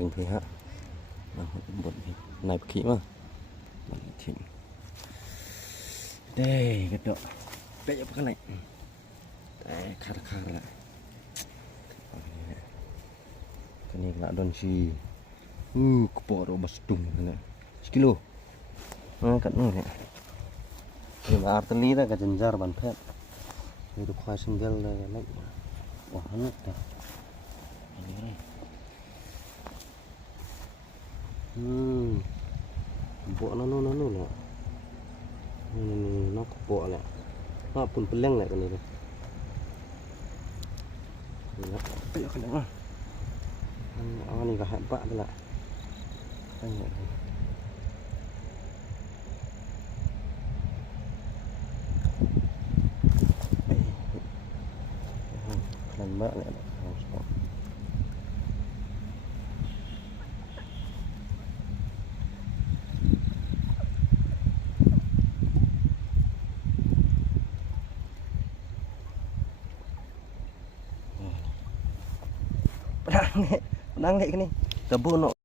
ring thì ha một này kỹ mà thịnh đây cái độ đây apa cái này khá lại cái này là đòn chi bỏ đồ bas tung này kilo cận này nhưng mà arteli đó cái chân jar bàn phép itu khoai single lagi wah hangat dah ini bộ nó là nó bộ lại nó pun peleng lại cái này đây bây giờ cái này ini gak hebat pula banyak keren banget ya pedang nih cái nih tebu no